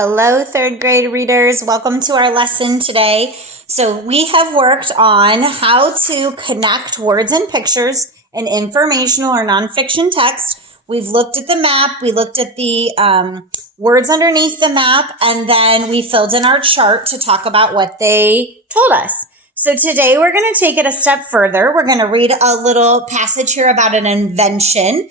Hello, third grade readers. Welcome to our lesson today. So we have worked on how to connect words and pictures in informational or nonfiction text. We've looked at the map, we looked at the words underneath the map, and then we filled in our chart to talk about what they told us. So today we're going to take it a step further. We're going to read a little passage here about an invention.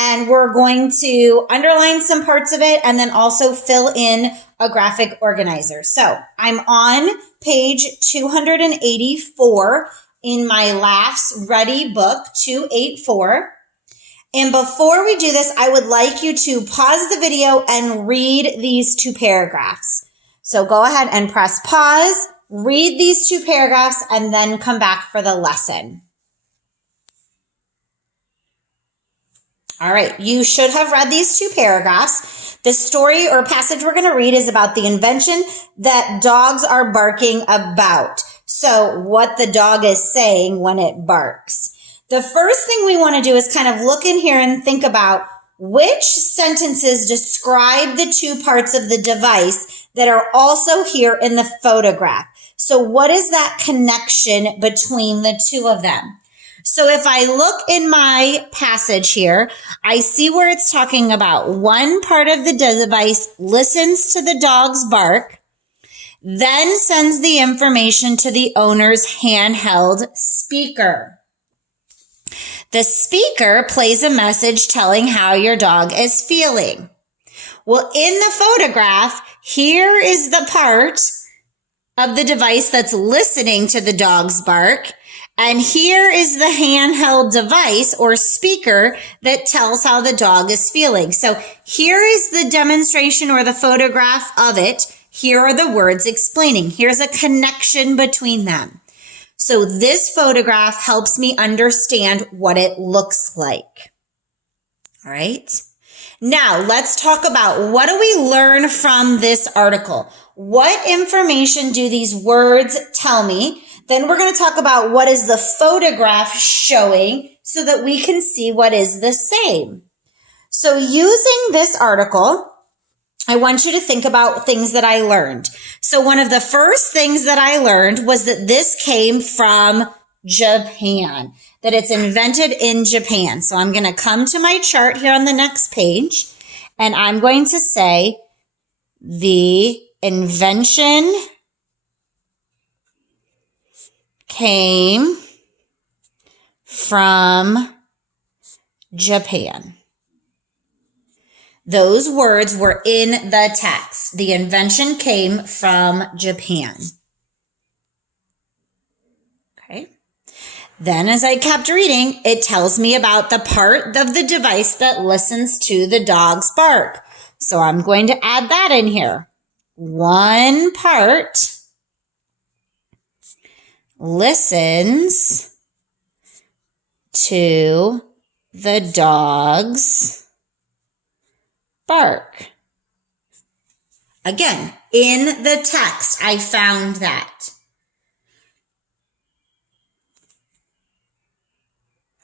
And we're going to underline some parts of it and then also fill in a graphic organizer. So I'm on page 284 in my LAFS Ready Book 284. And before we do this, I would like you to pause the video and read these two paragraphs. So go ahead and press pause, read these two paragraphs, and then come back for the lesson. All right, you should have read these two paragraphs. The story or passage we're going to read is about the invention that dogs are barking about. So what the dog is saying when it barks. The first thing we want to do is kind of look in here and think about which sentences describe the two parts of the device that are also here in the photograph. So what is that connection between the two of them? So if I look in my passage here, I see where it's talking about one part of the device listens to the dog's bark, then sends the information to the owner's handheld speaker. The speaker plays a message telling how your dog is feeling. Well, in the photograph, here is the part of the device that's listening to the dog's bark. And here is the handheld device or speaker that tells how the dog is feeling. So here is the demonstration or the photograph of it. Here are the words explaining. Here's a connection between them. So this photograph helps me understand what it looks like. All right. Now let's talk about what do we learn from this article? What information do these words tell me? Then we're going to talk about what is the photograph showing so that we can see what is the same. So using this article, I want you to think about things that I learned. So one of the first things that I learned was that this came from Japan, that it's invented in Japan. So I'm going to come to my chart here on the next page, and I'm going to say the invention came from Japan. Those words were in the text. The invention came from Japan. Okay. Then as I kept reading, it tells me about the part of the device that listens to the dog's bark. So I'm going to add that in here. One part listens to the dog's bark. Again, in the text, I found that.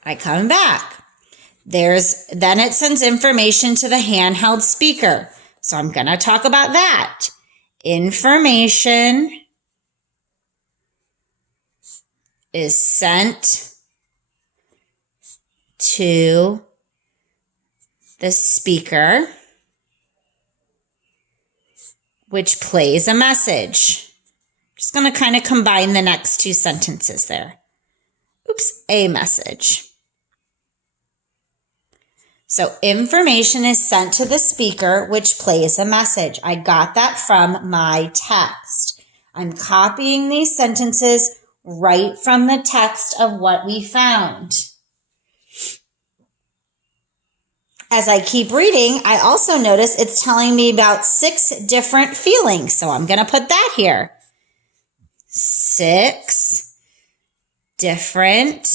I come back. Then it sends information to the handheld speaker. So I'm going to talk about that. Information is sent to the speaker, which plays a message. I'm just going to kind of combine the next two sentences there. Oops, a message. So information is sent to the speaker, which plays a message. I got that from my text. I'm copying these sentences right from the text of what we found. As I keep reading, I also notice it's telling me about 6 different feelings. So I'm going to put that here. 6 different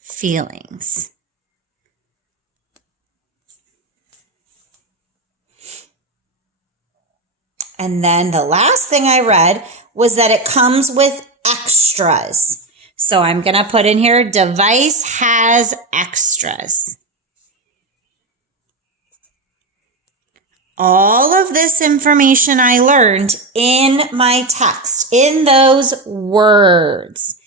feelings. And then the last thing I read was that it comes with extras. So I'm going to put in here, device has extras. all of this information I learned in my text, in those words.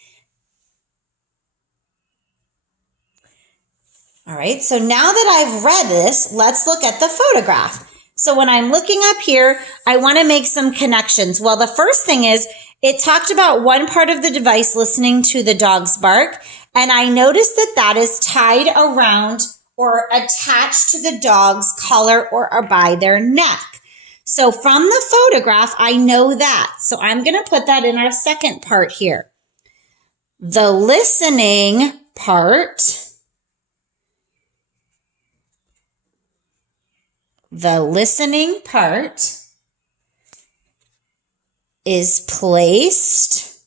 All right, so now that I've read this, let's look at the photograph. So when I'm looking up here, I want to make some connections. Well, the first thing is it talked about one part of the device listening to the dog's bark, and I noticed that that is tied around or attached to the dog's collar or by their neck. So from the photograph, I know that. So I'm going to put that in our second part here. The listening part. The listening part is placed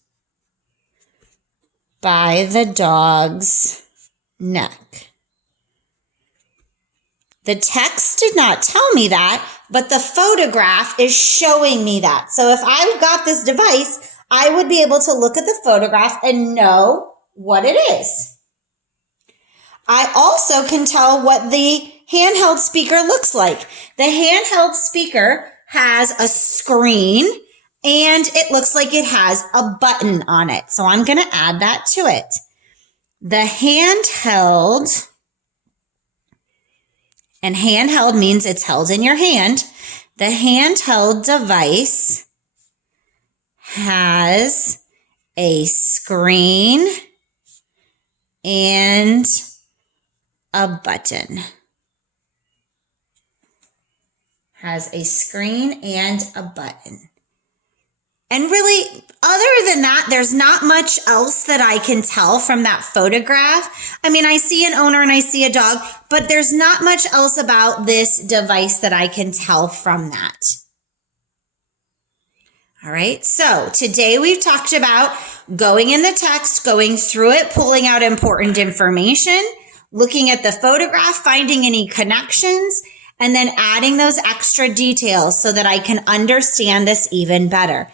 by the dog's neck. The text did not tell me that, but the photograph is showing me that. So if I got this device, I would be able to look at the photograph and know what it is. I also can tell what the handheld speaker looks like. The handheld speaker has a screen and it looks like it has a button on it. So I'm going to add that to it. The handheld, and handheld means it's held in your hand. The handheld device has a screen and a button. Has a screen and a button. And really, other than that, there's not much else that I can tell from that photograph. I mean, I see an owner and I see a dog, but there's not much else about this device that I can tell from that. All right, so today we've talked about going in the text, going through it, pulling out important information, looking at the photograph, finding any connections, and then adding those extra details so that I can understand this even better.